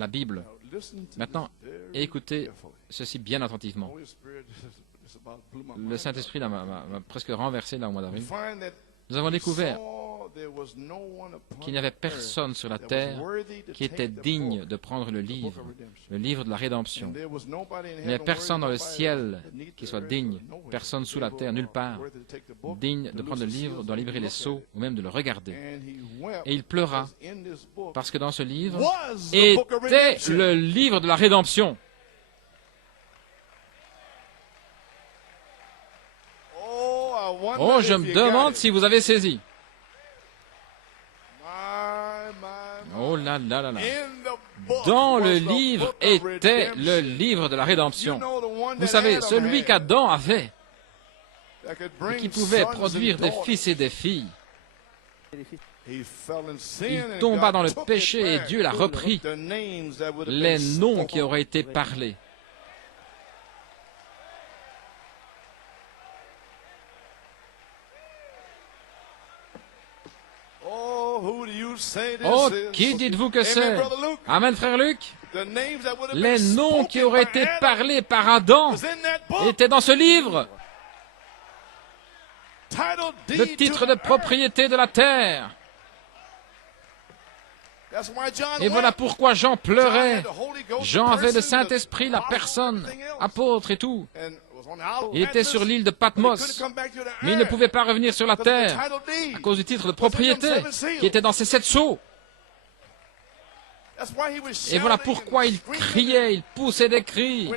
la Bible. Maintenant, écoutez ceci bien attentivement. Le Saint-Esprit m'a presque renversé là au mois d'avril. Nous avons découvert qu'il n'y avait personne sur la terre qui était digne de prendre le livre de la rédemption. Il n'y avait personne dans le ciel qui soit digne, personne sous la terre, nulle part, digne de prendre le livre, d'en livrer les sceaux ou même de le regarder. Et il pleura parce que dans ce livre était le livre de la rédemption. Oh, je me demande si vous avez saisi. Oh là là là là. Dans le livre était le livre de la rédemption. Vous savez, celui qu'Adam avait, et qui pouvait produire des fils et des filles. Il tomba dans le péché et Dieu l'a repris. Les noms qui auraient été parlés. Oh, qui dites-vous que c'est? Amen, frère Luc. Les noms qui auraient été parlés par Adam étaient dans ce livre. Le titre de propriété de la terre. Et voilà pourquoi Jean pleurait. Jean avait le Saint-Esprit, la personne, apôtre et tout. Il était sur l'île de Patmos, mais il ne pouvait pas revenir sur la terre à cause du titre de propriété qui était dans ces 7 sceaux. Et voilà pourquoi il criait, il poussait des cris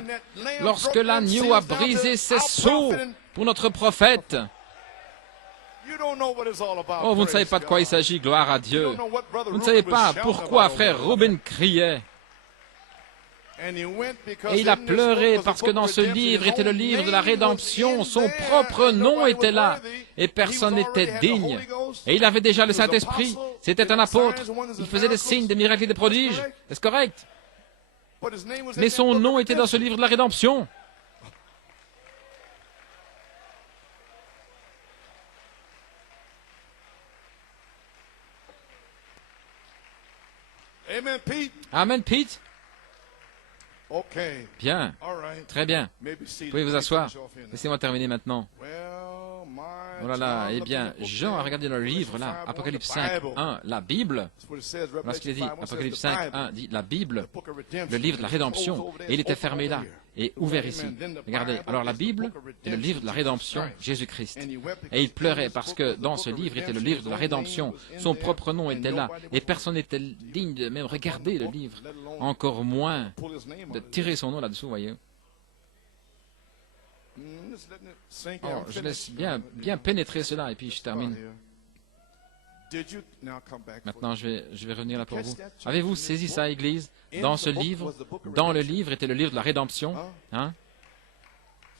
lorsque l'agneau a brisé ses sceaux pour notre prophète. Oh, vous ne savez pas de quoi il s'agit, gloire à Dieu. Vous ne savez pas pourquoi frère Reuben criait. Et il a pleuré parce que dans ce livre était le livre de la rédemption. Son propre nom était là et personne n'était digne. Et il avait déjà le Saint-Esprit. C'était un apôtre. Il faisait des signes, des miracles et des prodiges. Est-ce correct? Mais son nom était dans ce livre de la rédemption. Amen, Pete. Bien, très bien. Vous pouvez vous asseoir. Laissez-moi terminer maintenant. Oh là là, eh bien, Jean a regardé dans le livre, là, Apocalypse 5, 1, la Bible. Voilà ce qu'il a dit. Apocalypse 5, 1 dit la Bible, le livre de la rédemption. Et il était fermé là et ouvert ici. Regardez, alors la Bible est le livre de la rédemption, Jésus-Christ. Et il pleurait parce que dans ce livre était le livre de la rédemption. Son propre nom était là. Et personne n'était digne de même regarder le livre. Encore moins de tirer son nom là-dessous, voyez. Oh, je laisse bien pénétrer cela et puis je termine. Maintenant, je vais revenir là pour vous. Avez-vous saisi ça, Église? Dans ce livre, dans le livre était le livre de la rédemption. Hein?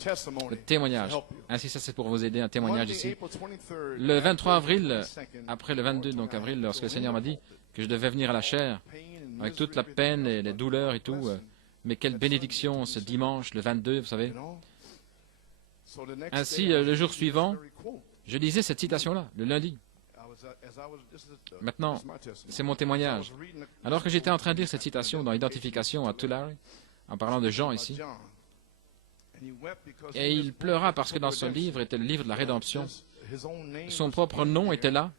Le témoignage. Ainsi, ça c'est pour vous aider, un témoignage ici. Le 23 avril, après le 22 donc avril, lorsque le Seigneur m'a dit que je devais venir à la chair, avec toute la peine et les douleurs et tout, mais quelle bénédiction ce dimanche, le 22, vous savez. Ainsi, le jour suivant, je lisais cette citation-là, le lundi. Maintenant, c'est mon témoignage. Alors que j'étais en train de lire cette citation dans l'identification à Tulare, en parlant de Jean ici, et il pleura parce que dans ce livre était le livre de la rédemption. Son propre nom était là,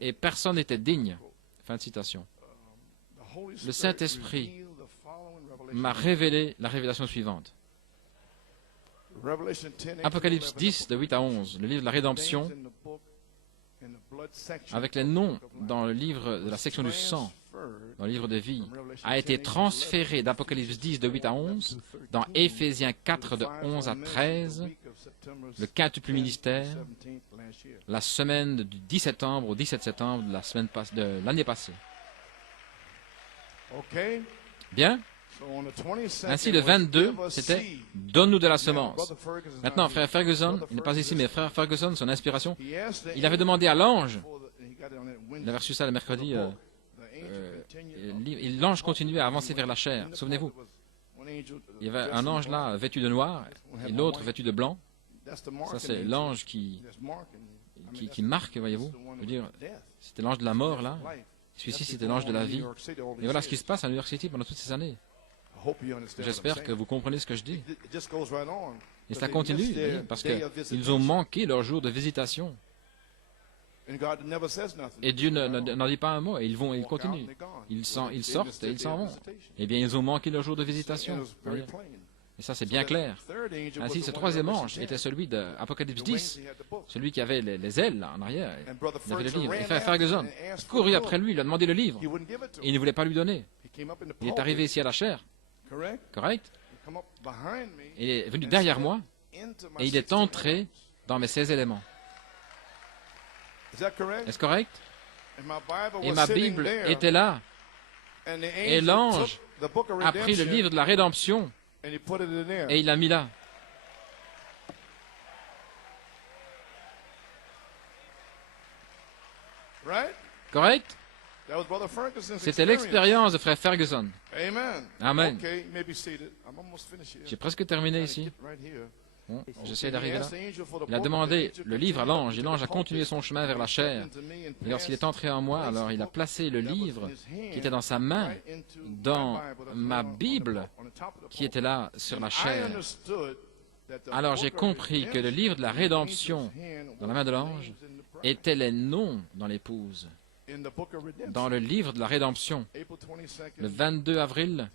et personne n'était digne. Fin de citation. Le Saint-Esprit m'a révélé la révélation suivante. Apocalypse 10, de 8 à 11, le livre de la rédemption, avec les noms dans le livre de la section du sang, dans le livre de vie, a été transféré d'Apocalypse 10, de 8 à 11, dans Éphésiens 4, de 11 à 13, le quintuple ministère, la semaine du 10 septembre au 17 septembre de l'année passée. Bien? Ainsi, le 22, c'était « Donne-nous de la semence ». Maintenant, frère Ferguson, il n'est pas ici, mais frère Ferguson, son inspiration, il avait demandé à l'ange, il avait reçu ça le mercredi, l'ange continuait à avancer vers la chair. Souvenez-vous, il y avait un ange là, vêtu de noir, et l'autre vêtu de blanc. Ça, c'est l'ange qui marque, voyez-vous. Je veux dire, c'était l'ange de la mort, là. Celui-ci, c'était l'ange de la vie. Et voilà ce qui se passe à New York City pendant toutes ces années. J'espère que vous comprenez ce que je dis. Et ça continue, vous voyez, parce qu'ils ont manqué leur jour de visitation. Et Dieu n'en dit pas un mot, et ils continuent. Ils sortent et ils s'en vont. Eh bien, ils ont manqué leur jour de visitation. Voyez. Et ça, c'est bien clair. Ainsi, ce troisième ange était celui d'Apocalypse 10, celui qui avait les ailes là, en arrière. Il avait le livre. Et Frère Ferguson a couru après lui, il a demandé le livre. Et il ne voulait pas lui donner. Il est arrivé ici à la chair. Correct? Il est venu derrière moi et il est entré dans mes 16 éléments. Est-ce correct? Et ma Bible était là. Et l'ange a pris le livre de la rédemption et il l'a mis là. Correct? C'était l'expérience de Frère Ferguson. Amen. J'ai presque terminé ici. Bon, j'essaie d'arriver là. Il a demandé le livre à l'ange, et l'ange a continué son chemin vers la chair. Et lorsqu'il est entré en moi, alors il a placé le livre qui était dans sa main, dans ma Bible, qui était là sur la chair. Alors j'ai compris que le livre de la rédemption, dans la main de l'ange, était les noms dans l'épouse. Dans le livre de la rédemption, le 22 avril